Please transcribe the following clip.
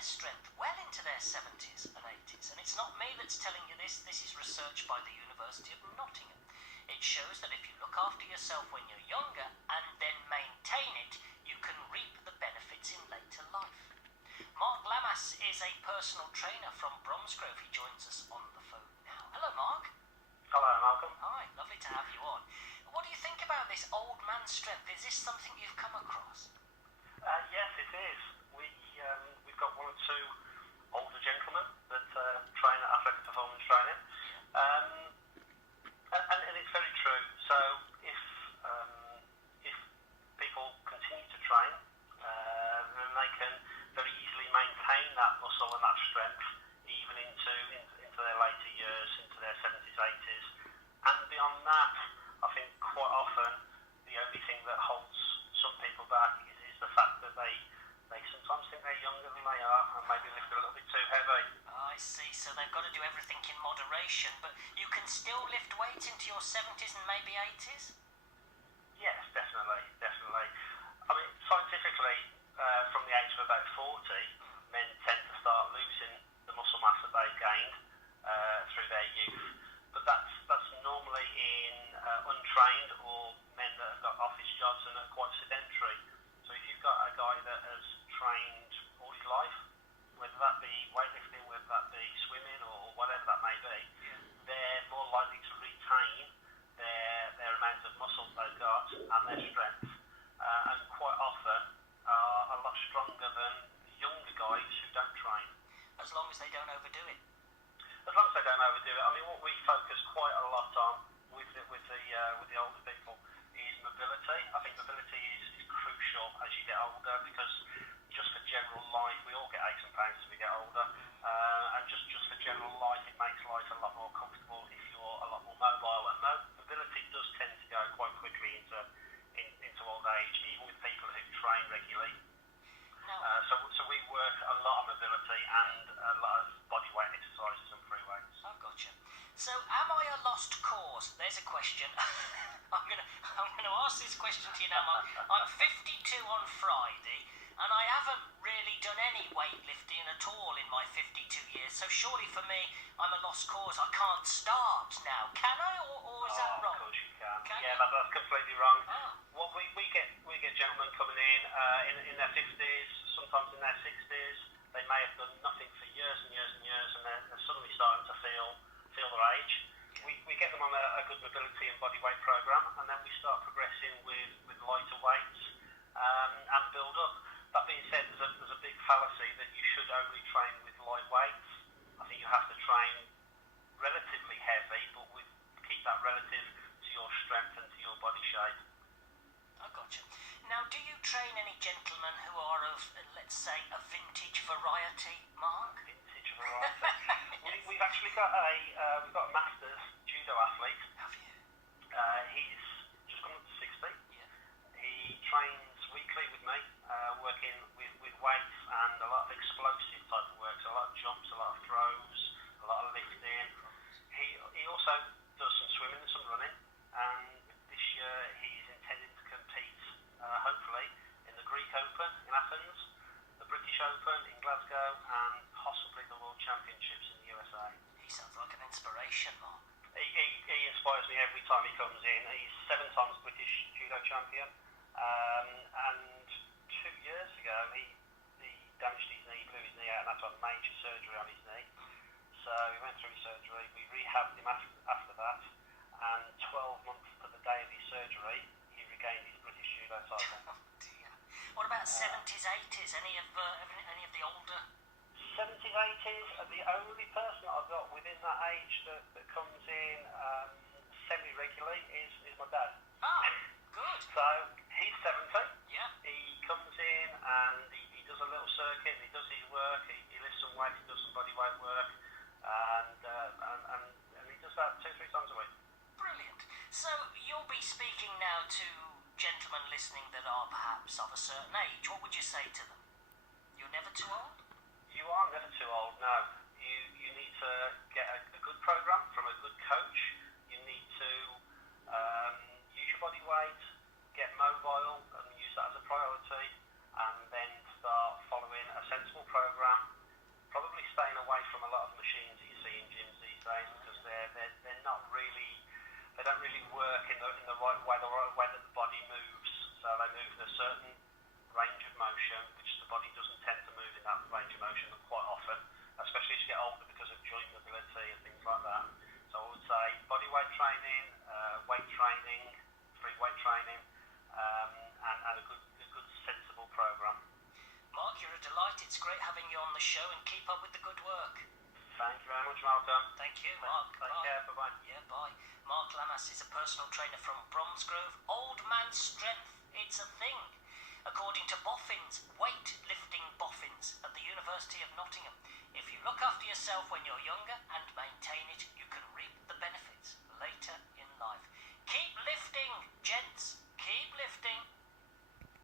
their strength well into their 70s and 80s. And it's not me that's telling you this. This is research by the University of Nottingham. It shows that if you look after yourself when you're younger and then maintain it, you can reap the benefits in later life. Mark Lamas is a personal trainer from Bromsgrove. He joins us on the phone now. Hello, Mark. Hello, Malcolm. Hi, lovely to have you on. What do you think about this old man strength? Is this something you've come across? Yes, it is. We've got one or two older gentlemen that train at athletic performance training, and it's very true. So if people continue to train, then they can very easily maintain that muscle and that strength even into their later years, into their 70s, 80s, and beyond that. I think quite often the only thing that holds some people back is the fact that they sometimes think they're younger than they are and maybe lift a little bit too heavy. I see, so they've got to do everything in moderation, but you can still lift weights into your 70s and maybe 80s? Yes, definitely. I mean, scientifically, from the age of about 40, men tend to start losing the muscle mass that they've gained through their youth, but that's normally in untrained or men that have got office jobs and are quite sedentary. So if you've got a guy that has trained all his life, whether that be weightlifting, whether that be swimming or whatever that may be, they're more likely to retain their amount of muscle they've got and their strength, and quite often are a lot stronger than younger guys who don't train. As long as they don't overdo it. As long as they don't overdo it. I mean, what we focus quite a lot on with the older people is mobility. I think mobility is crucial as you get older, because just for general life, we all get aches and pains as we get older, and just for general life, it makes life a lot more comfortable if you're a lot more mobile. And mobility does tend to go quite quickly into old age, even with people who train regularly. So we work a lot on mobility and a lot of body weight exercises and free weights. I've got you. So am I a lost cause? There's a question. I'm gonna ask this question to you now, Mark. I'm 52 on Friday, and I haven't really done any weightlifting at all in my 52 years. So surely for me, I'm a lost cause. I can't start now, can I? Or is that wrong? Of course you can. That's completely wrong. Well, we get gentlemen coming in their 50s, sometimes in their 60s. They may have done nothing for years and years and years, and they're suddenly starting to feel their age. We get them on a good mobility and body weight program, and then we start progressing with lighter weights and build up. That being said, there's a big fallacy that you should only train with light weights. I think you have to train relatively heavy, but keep that relative to your strength and to your body shape. I gotcha. Now, do you train any gentlemen who are of, let's say, a vintage variety, Mark? Vintage variety. We've actually got a masters judo athlete. Have you? He's just gone up to 60. Yeah. He trains weekly with me, working with weights and a lot of explosive type of work, so a lot of jumps, a lot of throws, a lot of lifting. He also does some swimming and some running, and this year he's intending to compete, hopefully, in the Greek Open in Athens, the British Open in Glasgow, and possibly the World Championships in the USA. He sounds like an inspiration, Mark. He inspires me every time he comes in. He's 7 times British judo champion, and 2 years ago he damaged his knee, blew his knee out, and had to have major surgery on his knee. So he went through his surgery, we rehabbed him after that, and 12 months to the day of his surgery, he regained his British judo title. Oh dear. What about 70s, 80s? Any of the older? 70s, 80s, the only person that I've got within that age that comes in semi-regularly is my dad. Oh, good. So he's 70. Yeah. He comes in and he does a little circuit, he does his work, he lifts some weights, he does some body weight work, and he does that 2-3 times a week. Brilliant. So you'll be speaking now to gentlemen listening that are perhaps of a certain age. What would you say to them? You're never too old? You are never too old, no. You need to get a good program from a good coach. You need to use your body weight, get mobile and use that as a priority, and then start following a sensible program Thank you, Mark. Take care. Bye-bye. Yeah, bye. Mark Lamas is a personal trainer from Bromsgrove. Old man strength. It's a thing.